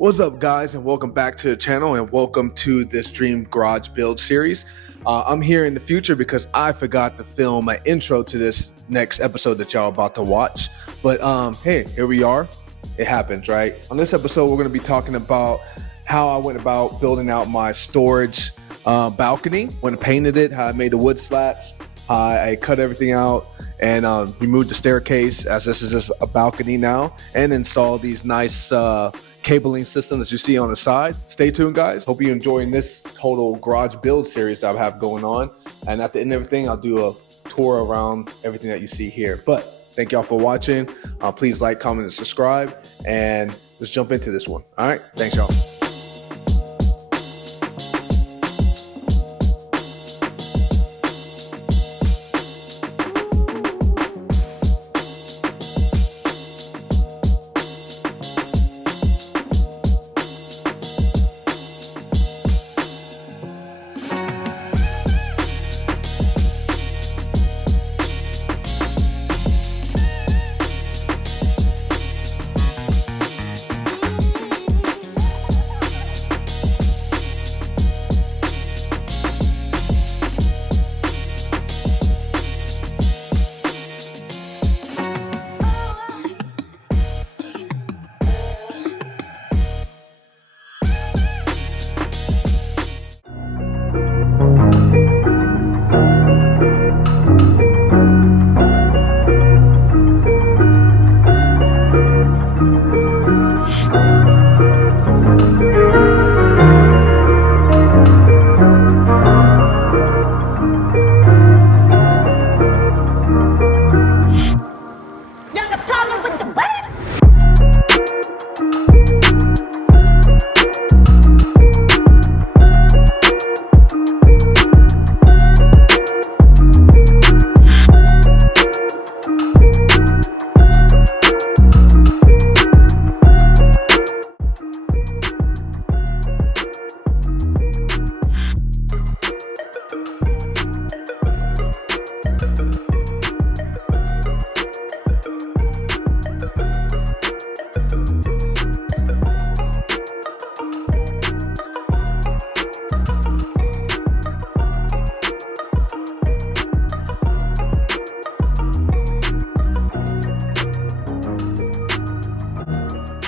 What's up, guys, and welcome back to the channel, and welcome to this dream garage build series. I'm here in the future because I forgot to film my intro to this next episode that y'all about to watch. But hey, here we are. It happens, right? On this episode, we're going to be talking about how I went about building out my storage balcony when I painted it, how I made the wood slats, how I cut everything out and removed the staircase, as this is just a balcony now, and installed these nice cabling system that you see on the side. Stay tuned, guys. Hope you're enjoying this total garage build series that I have going on. And at the end of everything, I'll do a tour around everything that you see here. But thank y'all for watching. Please like, comment, and subscribe. And let's jump into this one. All right. Thanks, y'all.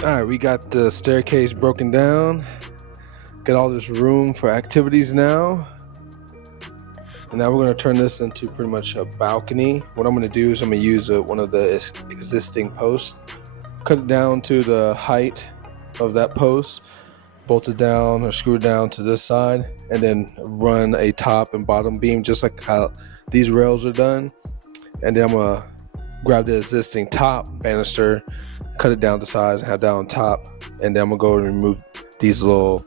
All right, we got the staircase broken down. Got all this room for activities now. And now we're going to turn this into pretty much a balcony. What I'm going to do is I'm going to use one of the existing posts, cut it down to the height of that post, bolt it down or screw it down to this side, and then run a top and bottom beam just like how these rails are done. And then I'm going to grab the existing top banister, cut it down to size and have that on top, and then I'm gonna go and remove these little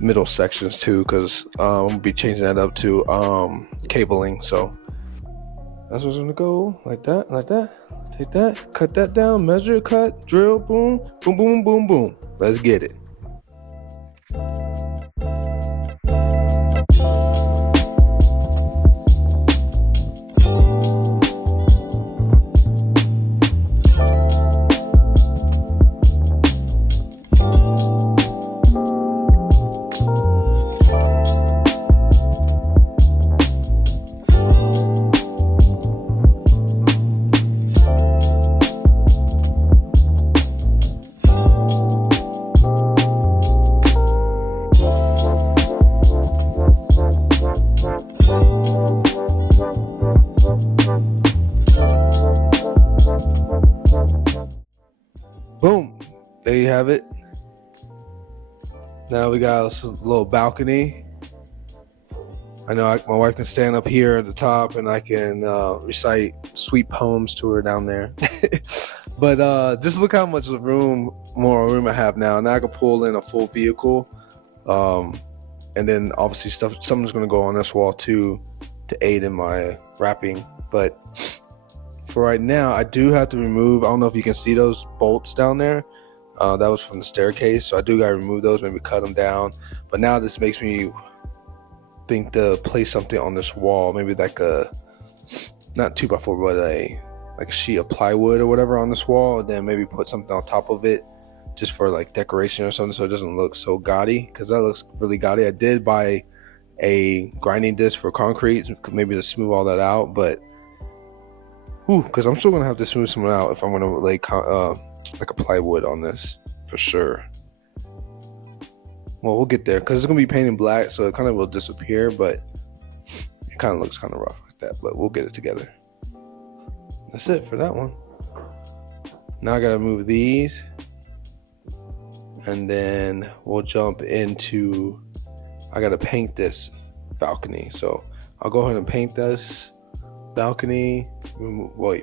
middle sections too, because I'm gonna be changing that up to cabling. So that's what's gonna go, like that. Take that, cut that down, measure, cut, drill, boom, boom, boom, boom, boom. Let's get it. Boom, there you have it. Now we got a little balcony. I know my wife can stand up here at the top and I can recite sweet poems to her down there. But just look how much more room I have now. Now I can pull in a full vehicle. And then obviously something's going to go on this wall too to aid in my wrapping. But for right now, I do have to remove, I don't know if you can see those bolts down there. That was from the staircase, so I do got to remove those, maybe cut them down. But now this makes me think to place something on this wall, maybe like a, not 2x4, but like a sheet of plywood or whatever on this wall, and then maybe put something on top of it just for like decoration or something, so it doesn't look so gaudy, because that looks really gaudy. I did buy a grinding disc for concrete, maybe to smooth all that out, but because I'm still gonna have to smooth some out if I'm gonna lay like a plywood on this for sure. Well, we'll get there, because it's gonna be painted black, so it kind of will disappear, but it kind of looks kind of rough like that, but we'll get it together. That's it for that one. Now I gotta move these, and then we'll jump into, I gotta paint this balcony. So I'll go ahead and paint this balcony.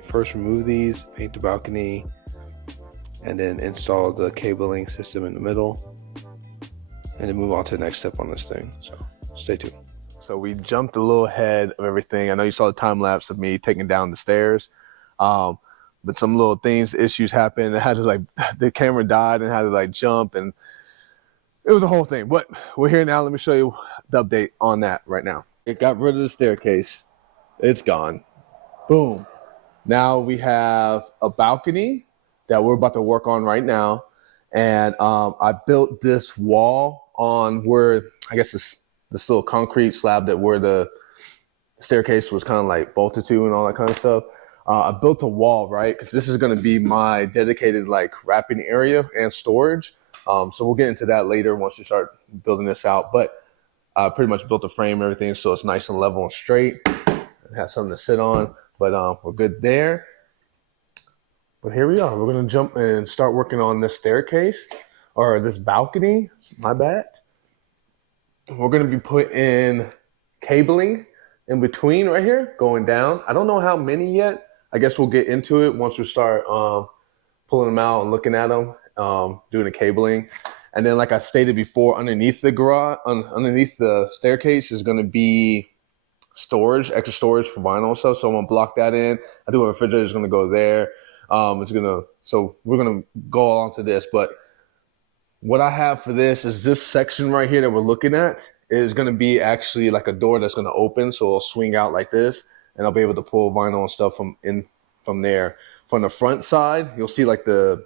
First remove these, paint the balcony, and then install the cabling system in the middle, and then move on to the next step on this thing. So stay tuned. So we jumped a little ahead of everything. I know you saw the time lapse of me taking down the stairs. But some little issues happened. I had to the camera died and had to jump, and it was a whole thing. But we're here now. Let me show you the update on that right now. It got rid of the staircase. It's gone. Boom. Now we have a balcony that we're about to work on right now. And I built this wall on where, I guess this little concrete slab that where the staircase was kind of bolted to and all that kind of stuff. I built a wall, right? Because this is going to be my dedicated wrapping area and storage. So we'll get into that later once we start building this out. But I pretty much built a frame and everything, so it's nice and level and straight. I have something to sit on, but we're good there. But here we are. We're going to jump and start working on this staircase, or this balcony, my bad. We're going to be putting cabling in between right here, going down. I don't know how many yet. I guess we'll get into it once we start pulling them out and looking at them, doing the cabling. And then, like I stated before, underneath the garage, underneath the staircase is going to be storage, extra storage for vinyl and stuff. So I'm going to block that in. I do have a refrigerator is going to go there. So we're going to go on to this. But what I have for this is this section right here that we're looking at is going to be actually like a door that's going to open. So it'll swing out like this, and I'll be able to pull vinyl and stuff from there. From the front side, you'll see the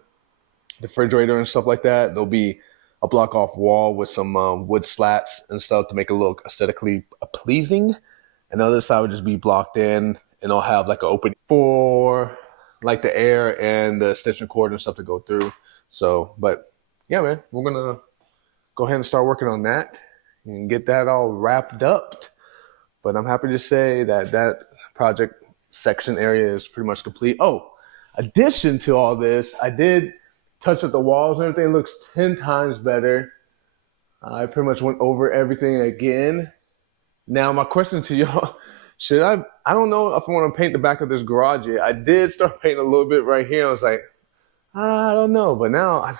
refrigerator and stuff like that. There'll be a block off wall with some wood slats and stuff to make it look aesthetically pleasing. And the other side would just be blocked in, and I'll have an opening for the air and the extension cord and stuff to go through. So, but yeah, man, we're going to go ahead and start working on that and get that all wrapped up. But I'm happy to say that project section area is pretty much complete. Oh, addition to all this, I did touch up the walls and everything. It looks 10 times better. I pretty much went over everything again. Now, my question to y'all, I don't know if I want to paint the back of this garage yet. I did start painting a little bit right here. I was like, I don't know. But now,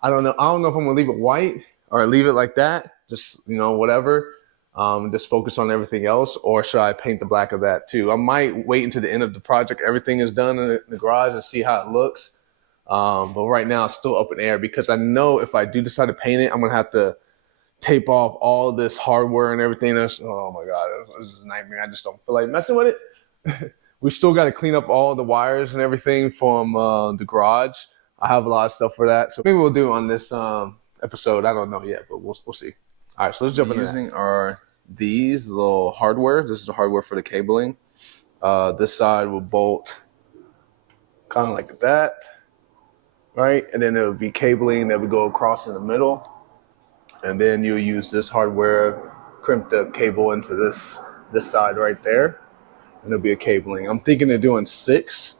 I don't know. I don't know if I'm going to leave it white or leave it like that. Just, whatever. Just focus on everything else. Or should I paint the black of that too? I might wait until the end of the project. Everything is done in the garage and see how it looks. But right now, it's still up in the air because I know if I do decide to paint it, I'm going to have to tape off all this hardware and everything. Oh my God, this is a nightmare. I just don't feel like messing with it. We still got to clean up all the wires and everything from the garage. I have a lot of stuff for that. So maybe we'll do on this episode. I don't know yet, but we'll see. All right, so let's jump in. Using these little hardware. This is the hardware for the cabling. This side will bolt kind of like that, right? And then there will be cabling that would go across in the middle. And then you'll use this hardware, crimp the cable into this side right there, and there'll be a cabling. I'm thinking of doing 6.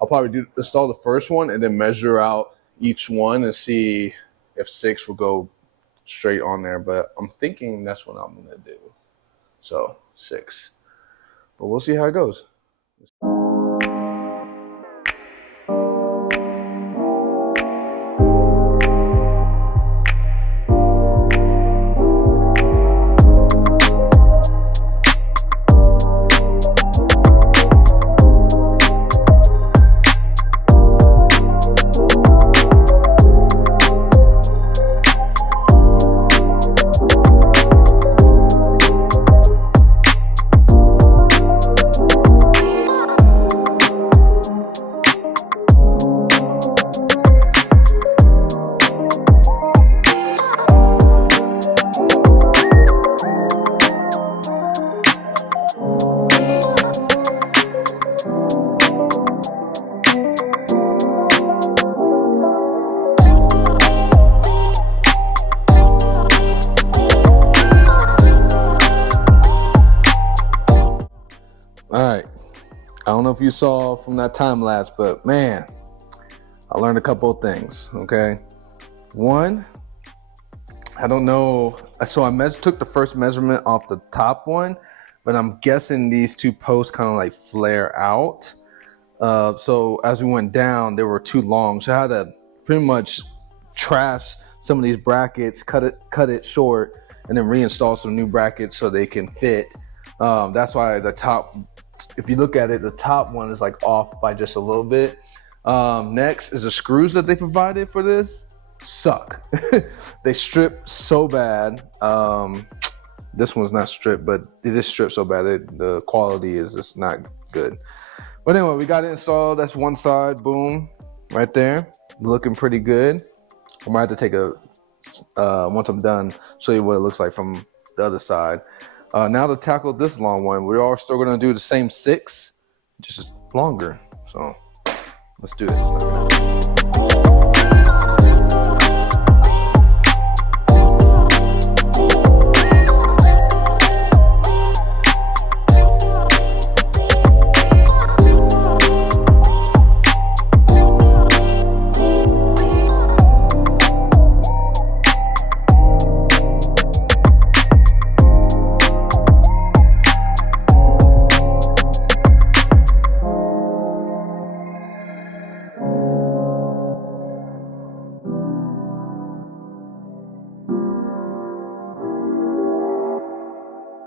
I'll probably install the first one and then measure out each one and see if 6 will go straight on there. But I'm thinking that's what I'm gonna do. So 6, but we'll see how it goes. if you saw from that time lapse, but man, I learned a couple of things, okay? One, I don't know. So I took the first measurement off the top one, but I'm guessing these two posts kind of like flare out. So as we went down, they were too long. So I had to pretty much trash some of these brackets, cut it short, and then reinstall some new brackets so they can fit. That's why the top, if you look at it, the top one is like off by just a little bit. Next is the screws that they provided for this suck. They strip so bad. This one's not stripped, but they just strip so bad. The quality is just not good. But anyway, we got it installed. That's one side, boom, right there. Looking pretty good. I might have to take once I'm done, show you what it looks like from the other side. Now to tackle this long one, we are still gonna do the same 6, just longer. So let's do it.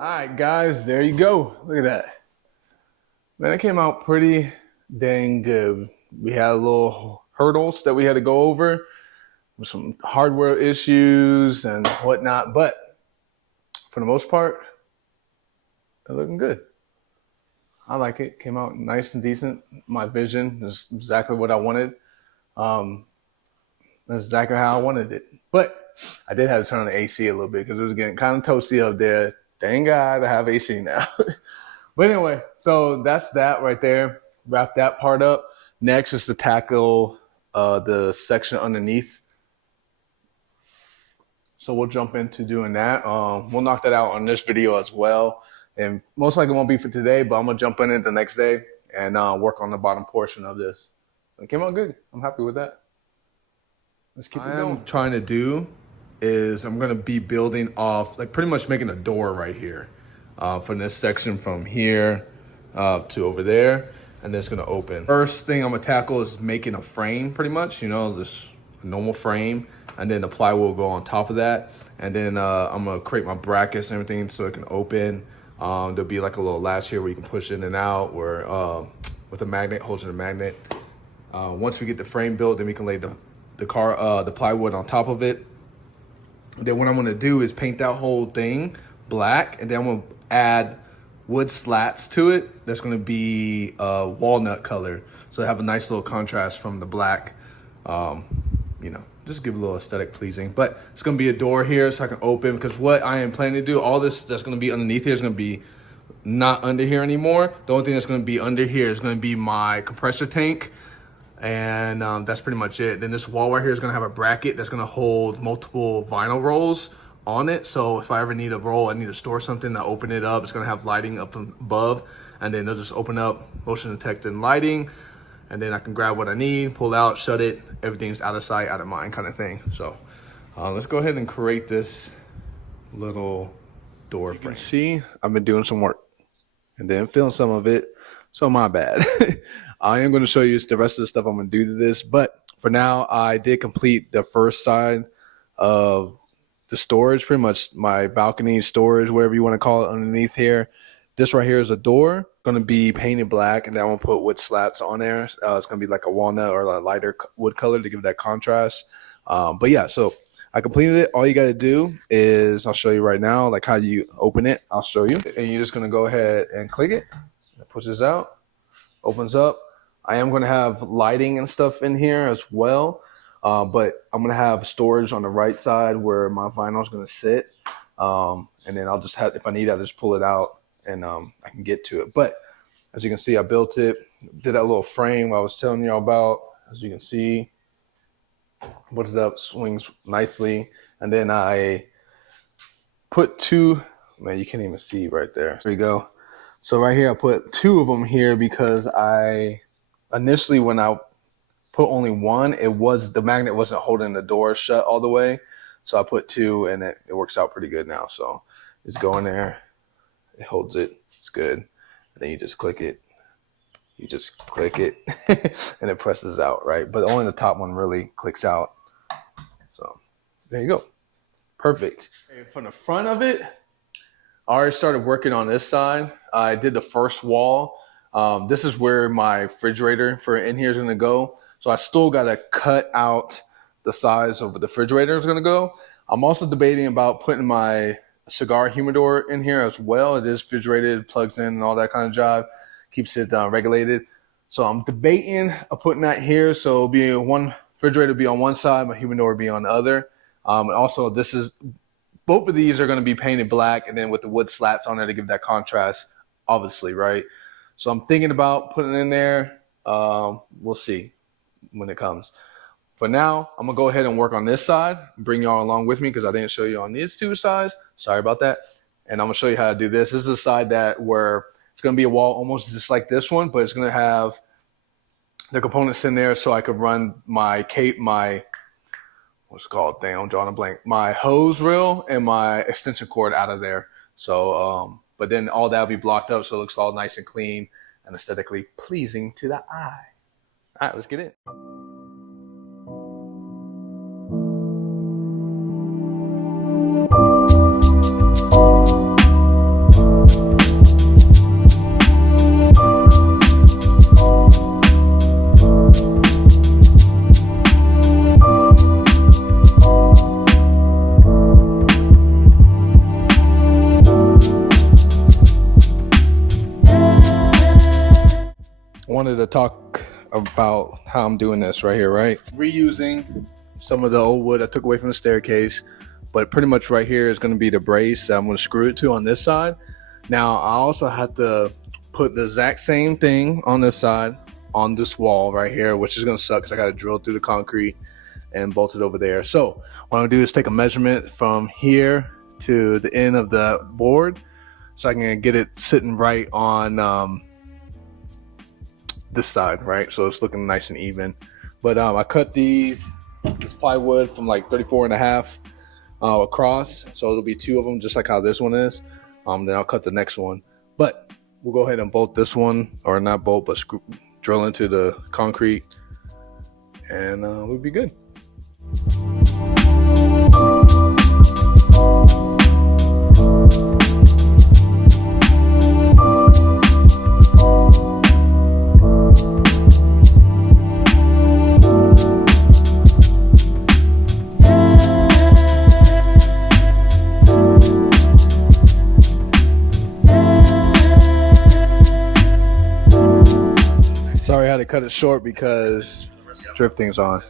Alright guys, there you go. Look at that. Man, it came out pretty dang good. We had a little hurdles that we had to go over with some hardware issues and whatnot, but for the most part, they're looking good. I like it. Came out nice and decent. My vision is exactly what I wanted. That's exactly how I wanted it. But I did have to turn on the AC a little bit because it was getting kind of toasty up there. Thank God I have AC now. But anyway, so that's that right there. Wrap that part up. Next is to tackle the section underneath. So we'll jump into doing that. We'll knock that out on this video as well. And most likely won't be for today, but I'm going to jump in it the next day and work on the bottom portion of this. It came out good. I'm happy with that. Let's keep it going. What I'm trying to do is I'm going to be building off, like pretty much making a door right here from this section from here to over there. And then it's going to open. First thing I'm going to tackle is making a frame pretty much, this normal frame. And then the plywood will go on top of that. And then I'm going to create my brackets and everything so it can open. There'll be like a little latch here where you can push in and out where with a magnet, holds in a magnet. Once we get the frame built, then we can lay the plywood on top of it. Then what I'm gonna do is paint that whole thing black, and then I'm gonna add wood slats to it. That's gonna be walnut color. So I have a nice little contrast from the black, just give it a little aesthetic pleasing. But it's gonna be a door here so I can open, because what I am planning to do, all this that's gonna be underneath here is gonna be not under here anymore. The only thing that's gonna be under here is gonna be my compressor tank. And that's pretty much it. Then this wall right here is gonna have a bracket that's gonna hold multiple vinyl rolls on it. So if I ever need a roll, I need to store something, I open it up. It's gonna have lighting up from above, and then they'll just open up, motion detected lighting, and then I can grab what I need, pull out, shut it. Everything's out of sight, out of mind kind of thing. So let's go ahead and create this little door frame. See, I've been doing some work and then film some of it. So my bad. I am going to show you the rest of the stuff I'm going to do to this. But for now, I did complete the first side of the storage, pretty much my balcony storage, whatever you want to call it, underneath here. This right here is a door. Going to be painted black, and then I'm going to put wood slats on there. It's going to be like a walnut or a lighter wood color to give that contrast. But yeah, so I completed it. All you got to do is, I'll show you right now, like how you open it. I'll show you. And you're just going to go ahead and click it. It pushes out, opens up. I am going to have lighting and stuff in here as well, but I'm going to have storage on the right side where my vinyl is going to sit, and then I'll just have, if I need, I'll just pull it out and I can get to it. But as you can see, I built it, did that little frame I was telling y'all about. As you can see, puts it up, swings nicely, and then I put two, man, you can't even see right there. There you go. So right here, I put 2 of them here because I initially, when I put only 1, the magnet wasn't holding the door shut all the way. So I put 2, and it works out pretty good now. So just go in there, it holds it, it's good. And then you just click it, and it presses out, right? But only the top one really clicks out. So there you go, perfect. From the front of it, I already started working on this side. I did the first wall. This is where my refrigerator for in here is going to go. So I still got to cut out the size of the refrigerator is going to go. I'm also debating about putting my cigar humidor in here as well. It is refrigerated, plugs in, and all that kind of jive. Keeps it regulated. So I'm debating of putting that here. So it'll be one refrigerator will be on one side, my humidor will be on the other. And also, both of these are going to be painted black, and then with the wood slats on there to give that contrast, obviously, right? So I'm thinking about putting it in there. We'll see when it comes. For now, I'm going to go ahead and work on this side, bring y'all along with me because I didn't show you on these 2 sides. Sorry about that. And I'm going to show you how to do this. This is a side where it's going to be a wall almost just like this one, but it's going to have the components in there so I could run my what's it called? Damn, I'm drawing a blank. My hose reel and my extension cord out of there. So, but then all that will be blocked up so it looks all nice and clean and aesthetically pleasing to the eye. All right, let's get it. Wanted to talk about how I'm doing this right here, right? Reusing some of the old wood I took away from the staircase, but pretty much right here is going to be the brace that I'm going to screw it to on this side. Now I also have to put the exact same thing on this side on this wall right here, which is going to suck because I got to drill through the concrete and bolt it over there. So what I'm going to do is take a measurement from here to the end of the board so I can get it sitting right on this side, right? So it's looking nice and even. But I cut this plywood from like 34.5 across, so it'll be 2 of them just like how this one is. Then I'll cut the next one, but we'll go ahead and bolt this one, or not bolt, but drill into the concrete, and we'll be good. Sorry, I had to cut it short because drifting's on.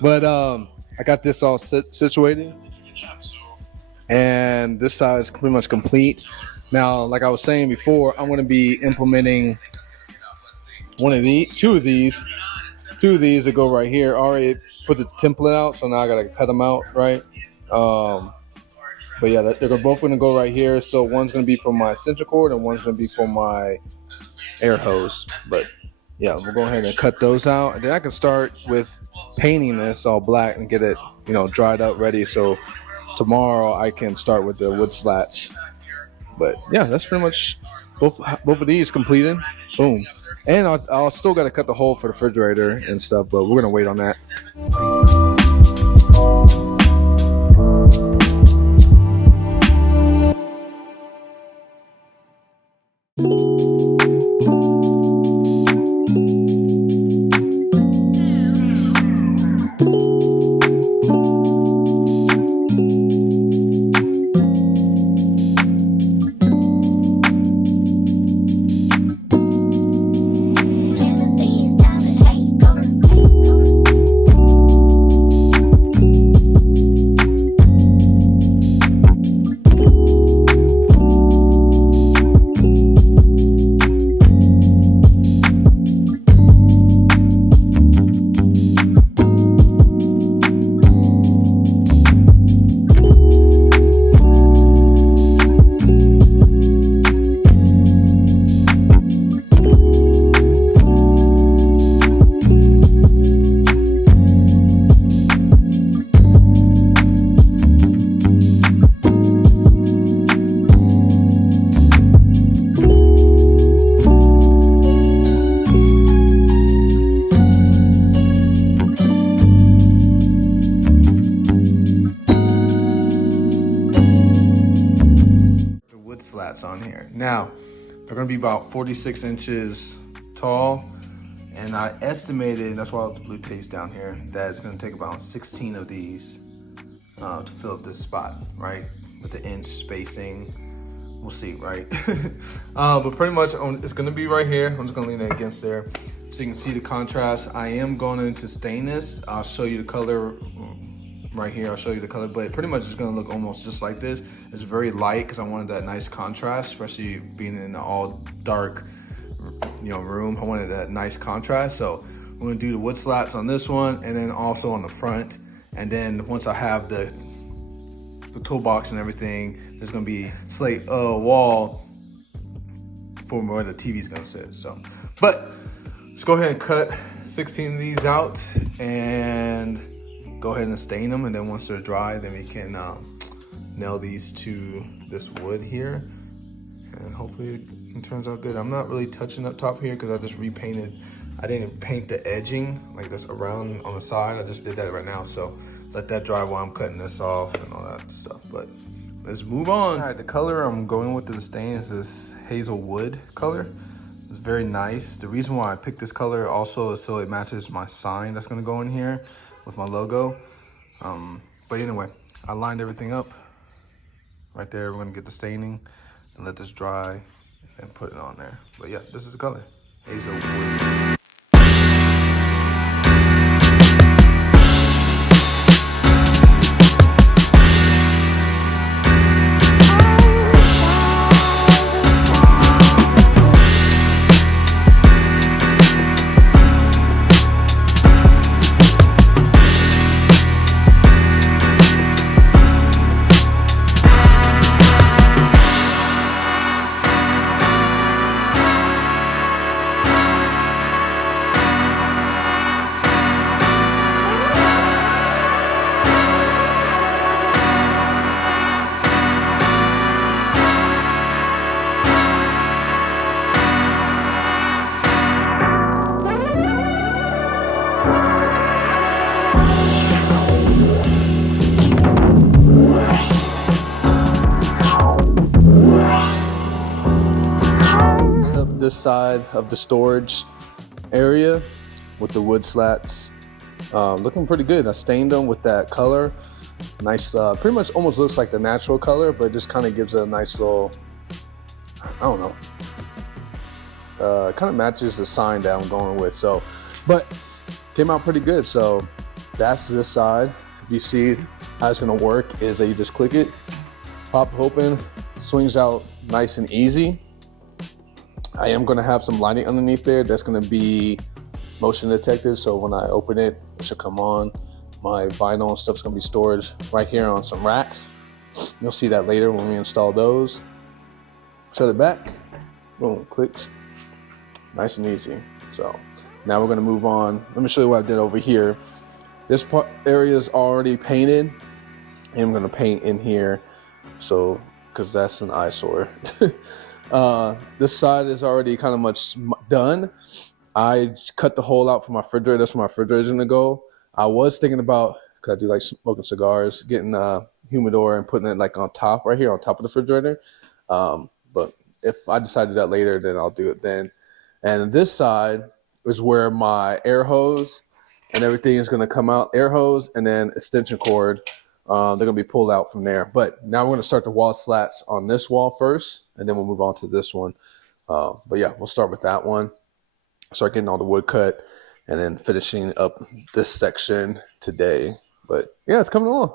But I got this all situated, and this side is pretty much complete. Now, like I was saying before, I'm going to be implementing two of these that go right here. I already put the template out, so now I got to cut them out, right? But yeah, they're both going to go right here. So one's going to be for my extension cord, and one's going to be for my air hose. But yeah, we'll go ahead and cut those out, and then I can start with painting this all black and get it, dried up, ready. So tomorrow I can start with the wood slats. But yeah, that's pretty much both of these completed. Boom. And I'll still got to cut the hole for the refrigerator and stuff, but we're gonna wait on that. slats on here. Now, they're gonna be about 46 inches tall, and I estimated, that's why the blue tape's down here, that it's gonna take about 16 of these to fill up this spot, right? With the inch spacing. We'll see, right? But pretty much it's gonna be right here. I'm just gonna lean it against there so you can see the contrast. I am going into stain this. I'll show you the color right here. I'll show you the color, but pretty much it's gonna look almost just like this. It's very light because I wanted that nice contrast, especially being in an all dark, room. I wanted that nice contrast. So I'm gonna do the wood slats on this one and then also on the front. And then once I have the toolbox and everything, there's gonna be slate wall for where the TV's gonna sit. So, but let's go ahead and cut 16 of these out and go ahead and stain them. And then once they're dry, then we can nail these to this wood here. And hopefully it turns out good. I'm not really touching up top here because I just repainted. I didn't paint the edging like this around on the side. I just did that right now. So let that dry while I'm cutting this off and all that stuff. But let's move on. All right, the color I'm going with the stain is this hazelwood color. It's very nice. The reason why I picked this color also is so it matches my sign that's gonna go in here with my logo. But anyway, I lined everything up right there. We're gonna get the staining and let this dry and put it on there. But yeah, this is the color, hazelwood. This side of the storage area with the wood slats looking pretty good. I stained them with that color. Nice, pretty much almost looks like the natural color, but it just kind of gives it a nice little, I don't know, kind of matches the sign that I'm going with. So, but came out pretty good. So that's this side. If you see how it's gonna work is that you just click it, pop open, swings out nice and easy. I am gonna have some lighting underneath there that's gonna be motion detected, so when I open it, it should come on. My vinyl and stuff's gonna be stored right here on some racks. You'll see that later when we install those. Shut it back, boom, clicks, nice and easy. So now we're gonna move on. Let me show you what I did over here. This part area is already painted, and I'm gonna paint in here, so because that's an eyesore. This side is already kind of much done. I cut the hole out for my refrigerator. That's where my refrigerator is gonna go. I was thinking about, because I do like smoking cigars, getting a humidor and putting it like on top right here on top of the refrigerator. But if I decide to do that later, then I'll do it then. And this side is where my air hose and everything is gonna come out. Air hose and then extension cord. They're gonna be pulled out from there. But now we're gonna start the wall slats on this wall first, and then we'll move on to this one. But yeah, we'll start with that one. Start getting all the wood cut, and then finishing up this section today. But yeah, it's coming along.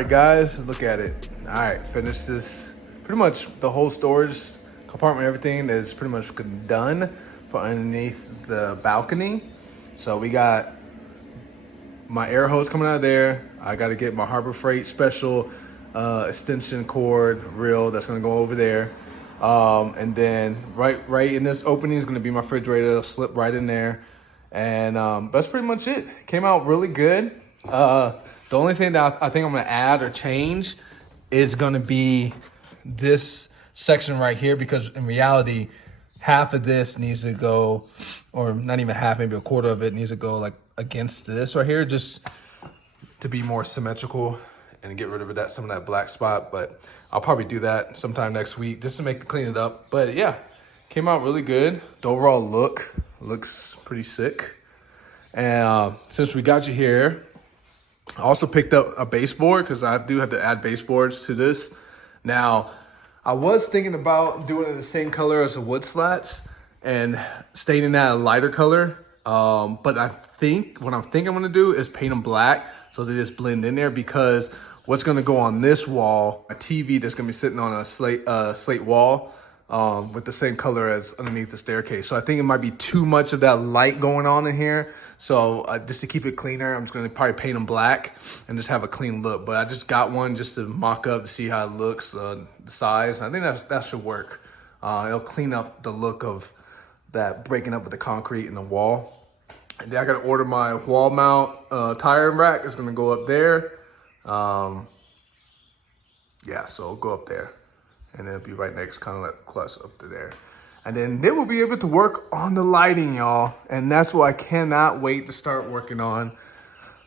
right, guys, look at it. All right, finished this. Pretty much the whole storage compartment, everything is pretty much done for underneath the balcony. So we got my air hose coming out of there. I got to get my Harbor Freight special extension cord reel that's going to go over there. And then right in this opening is going to be my refrigerator. It'll slip right in there. And that's pretty much it. Came out really good. The only thing that I think I'm going to add or change is going to be this section right here, because in reality, half of this needs to go, or not even half, maybe a quarter of it needs to go like against this right here, just to be more symmetrical and get rid of some of that black spot. But I'll probably do that sometime next week just to clean it up. But yeah, came out really good. The overall look looks pretty sick. And since we got you here, I also picked up a baseboard because I do have to add baseboards to this. Now, I was thinking about doing it the same color as the wood slats and staining that a lighter color. But I think what I'm going to do is paint them black so they just blend in there, because what's going to go on this wall, a TV that's going to be sitting on a slate wall with the same color as underneath the staircase. So I think it might be too much of that light going on in here. So just to keep it cleaner, I'm just going to probably paint them black and just have a clean look. But I just got one just to mock up to see how it looks, the size. I think that should work. It'll clean up the look of that breaking up with the concrete and the wall. And then I got to order my wall mount tire rack. It's going to go up there. Yeah, so it'll go up there. And then it'll be right next, kind of like clutch up to there. And then we'll be able to work on the lighting, y'all. And that's what I cannot wait to start working on.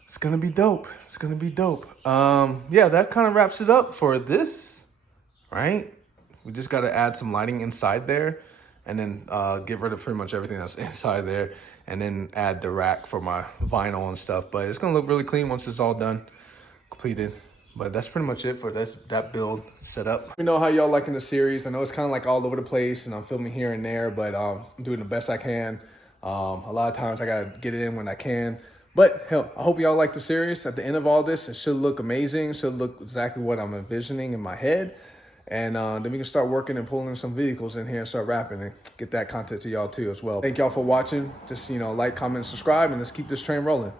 It's gonna be dope. It's gonna be dope. Yeah, that kind of wraps it up for this, right? We just gotta add some lighting inside there, and then get rid of pretty much everything that's inside there, and then add the rack for my vinyl and stuff. But it's gonna look really clean once it's all done, completed. But that's pretty much it for that build setup. Let me know how y'all liking the series. I know it's kind of like all over the place and I'm filming here and there, but I'm doing the best I can. A lot of times I gotta get it in when I can. But hell, I hope y'all like the series. At the end of all this, it should look amazing. It should look exactly what I'm envisioning in my head. And then we can start working and pulling some vehicles in here and start wrapping and get that content to y'all too as well. Thank y'all for watching. Just, like, comment, subscribe, and let's keep this train rolling.